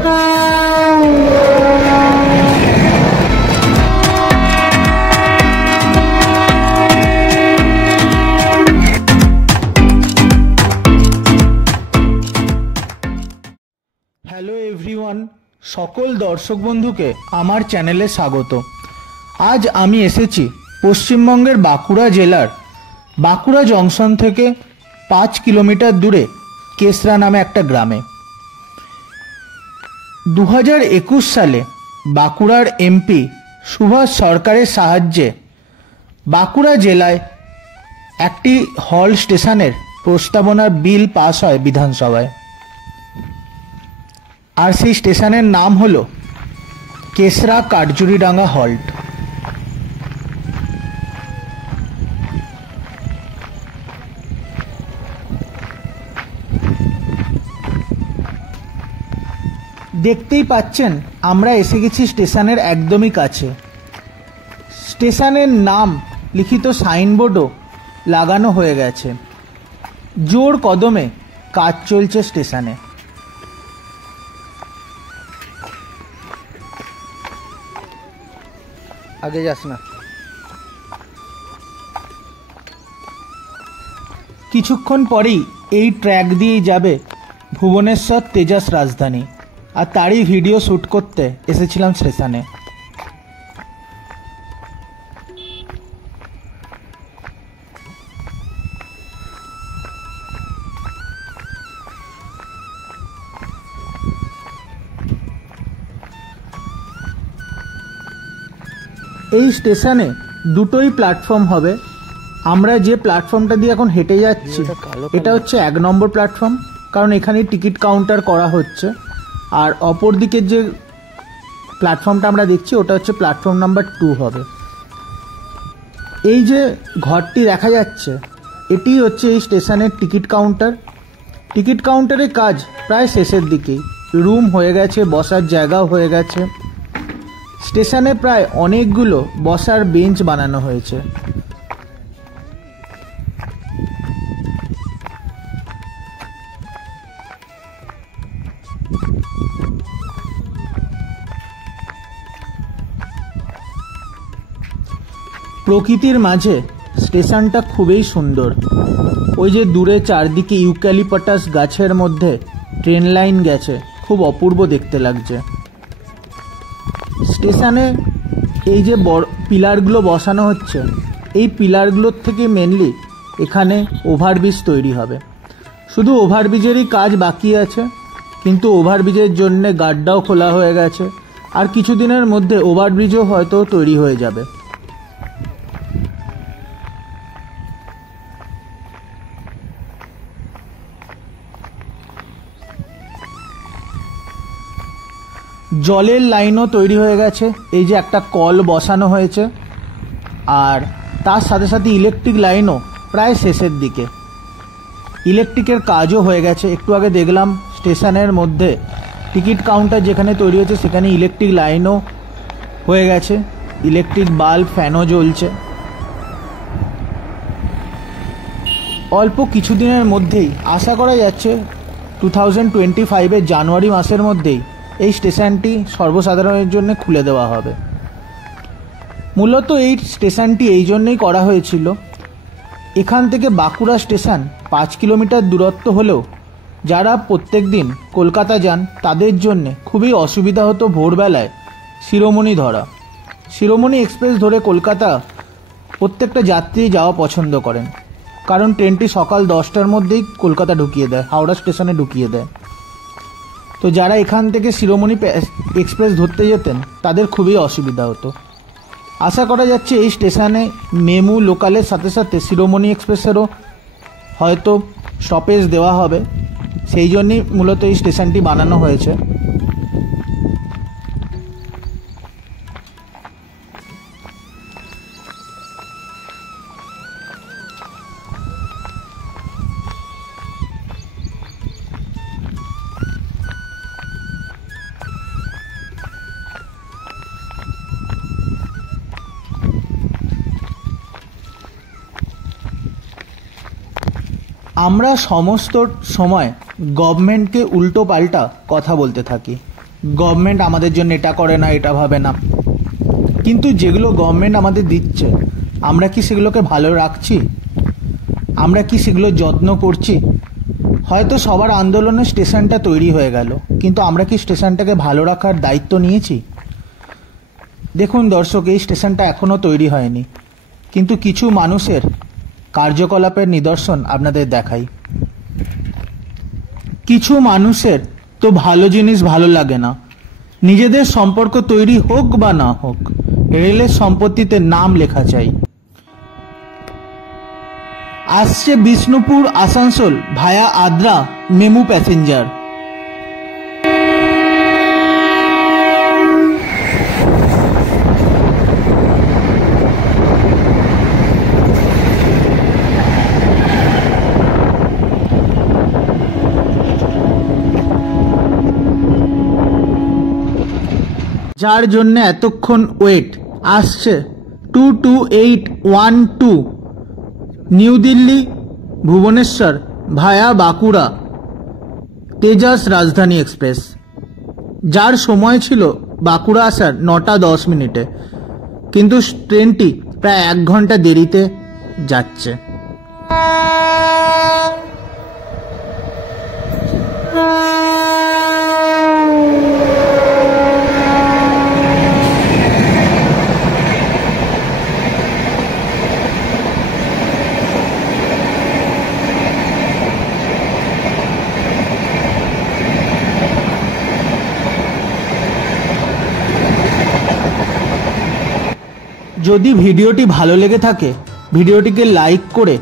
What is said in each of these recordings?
Hello everyone, সকল দর্শক বন্ধুকে আমার চ্যানেলে স্বাগত। আজ আমি এসেছি পশ্চিমবঙ্গের বাঁকুড়া জেলার বাঁকুড়া জংশন থেকে 5 কিলোমিটার দূরে কেসরা নামে একটা গ্রামে। 2021 সালে বাঁকুড়ার এমপি সুভাষ সরকারের সাহায্যে বাঁকুড়া জেলায় একটি হল স্টেশনের প্রস্তাবনার বিল পাস হয় বিধানসভায়। আর সেই স্টেশনের নাম হলো কেসরা কাটজুরিডাঙ্গা হল্ট। দেখতেই পাচ্ছেন আমরা এসে গেছি স্টেশনের একদমই কাছে। স্টেশনের নাম লিখিত সাইনবোর্ডও লাগানো হয়ে গেছে। জোর কদমে কাজ চলছে স্টেশনে। আগে যাস না। কিছুক্ষণ পরেই এই ট্র্যাক দিয়েই যাবে ভুবনেশ্বর তেজাস রাজধানী, আর তারই ভিডিও শ্যুট করতে এসেছিলাম স্টেশনে। এই স্টেশনে দুটোই প্ল্যাটফর্ম হবে। আমরা যে প্ল্যাটফর্মটা দিয়ে এখন হেঁটে যাচ্ছি এটা হচ্ছে 1 নম্বর প্ল্যাটফর্ম, কারণ এখানে টিকিট কাউন্টার করা হচ্ছে। আর অপর দিকের যে প্ল্যাটফর্মটা আমরা দেখছি ওটা হচ্ছে প্ল্যাটফর্ম নাম্বার 2 হবে। এই যে ঘরটি দেখা যাচ্ছে এটি হচ্ছে এই স্টেশনের টিকিট কাউন্টার। টিকিট কাউন্টারের কাজ প্রায় শেষের দিকেই, রুম হয়ে গেছে, বসার জায়গাও হয়ে গেছে। স্টেশনে প্রায় অনেকগুলো বসার বেঞ্চ বানানো হয়েছে। প্রকৃতির মাঝে স্টেশনটা খুবই সুন্দর। ওই যে দূরে চারদিকে ইউক্যালিপটাস গাছের মধ্যে ট্রেন লাইন গেছে, খুব অপূর্ব দেখতে লাগছে। স্টেশনে এই যে বড় পিলারগুলো বসানো হচ্ছে, এই পিলারগুলোর থেকে মেনলি এখানে ওভারব্রিজ তৈরি হবে। শুধু ওভারব্রিজেরই কাজ বাকি আছে, কিন্তু ওভারব্রিজের জন্য গাড্ডাও খোলা হয়ে গেছে। আর কিছুদিনের মধ্যে ওভারব্রিজও হয়তো তৈরি হয়ে যাবে। জলের লাইনও তৈরি হয়ে গেছে। এই যে একটা কল বসানো হয়েছে, আর তার সাথে সাথে ইলেকট্রিক লাইনও প্রায় শেষের দিকে। ইলেকট্রিকের কাজও হয়ে গেছে। একটু আগে দেখলাম স্টেশনের মধ্যে টিকিট কাউন্টার যেখানে তৈরি হয়েছে সেখানে ইলেকট্রিক লাইনও হয়ে গেছে, ইলেকট্রিক বাল্ব, ফ্যানও জ্বলছে। অল্প কিছুদিনের মধ্যেই আশা করা যাচ্ছে 2025-এর জানুয়ারি মাসের মধ্যেই এই স্টেশনটি সর্বসাধারণের জন্য খুলে দেওয়া হবে। মূলত এই স্টেশনটি এই জন্যই করা হয়েছিল, এখান থেকে বাঁকুড়া স্টেশন 5 কিলোমিটার দূরত্ব হলেও যারা প্রত্যেক দিন কলকাতা যান তাদের জন্য খুবই অসুবিধা হতো ভোরবেলায় শিরোমণি ধরা। শিরোমণি এক্সপ্রেস ধরে কলকাতা প্রত্যেকটা যাত্রী যাওয়া পছন্দ করেন, কারণ ট্রেনটি সকাল 10টার মধ্যেই কলকাতা ঢুকিয়ে দেয়, হাওড়া স্টেশনে ঢুকিয়ে দেয়। তো যারা এখান থেকে শিরোমণি এক্সপ্রেস ধরতে যেতেন তাদের খুবই অসুবিধা হতো। আশা করা যাচ্ছে এই স্টেশনে মেমু লোকালের সাথে সাথে শিরোমণি এক্সপ্রেসেরও হয়তো স্টপেজ দেওয়া হবে, সেই জন্যই মূলত এই স্টেশনটি বানানো হয়েছে। আমরা সমস্ত সময় গভর্নমেন্টকে উল্টো পাল্টা কথা বলতে থাকি, গভর্নমেন্ট আমাদের জন্য এটা করে না, এটা ভাবে না। কিন্তু যেগুলো গভর্নমেন্ট আমাদের দিচ্ছে, আমরা কি সেগুলোকে ভালো রাখছি? আমরা কি সেগুলো যত্ন করছি? হয়তো সবার আন্দোলনে স্টেশনটা তৈরি হয়ে গেল, কিন্তু আমরা কি স্টেশনটাকে ভালো রাখার দায়িত্ব নিয়েছি? দেখুন দর্শক, এই স্টেশনটা এখনও তৈরি হয়নি, কিন্তু কিছু মানুষের কার্যকলাপের নিদর্শন আপনাদের দেখাই। কিছু মানুষের তো ভালো জিনিস ভালো লাগে না, নিজেদের সম্পর্ক তৈরি হোক বা না হোক, রেলের সম্পত্তিতে নাম লেখা চাই। আসছে বিষ্ণুপুর আসানসোল ভায়া আদ্রা মেমু প্যাসেঞ্জার। যার জন্য এতক্ষণ ওয়েট, আসছে 22812 নিউ দিল্লি ভুবনেশ্বর ভায়া বাঁকুড়া তেজাস রাজধানী এক্সপ্রেস, যার সময় ছিল বাঁকুড়া আসার 9:10, কিন্তু ট্রেনটি প্রায় 1 ঘন্টা দেরিতে যাচ্ছে। যদি ভিডিওটি ভালো লেগে থাকে, ভিডিওটিকে লাইক করে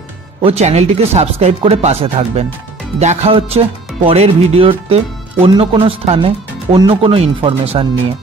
ও চ্যানেলটিকে সাবস্ক্রাইব করে পাশে থাকবেন। দেখা হচ্ছে পরের ভিডিওতে অন্য কোনো স্থানে অন্য কোনো ইনফরমেশন নিয়ে।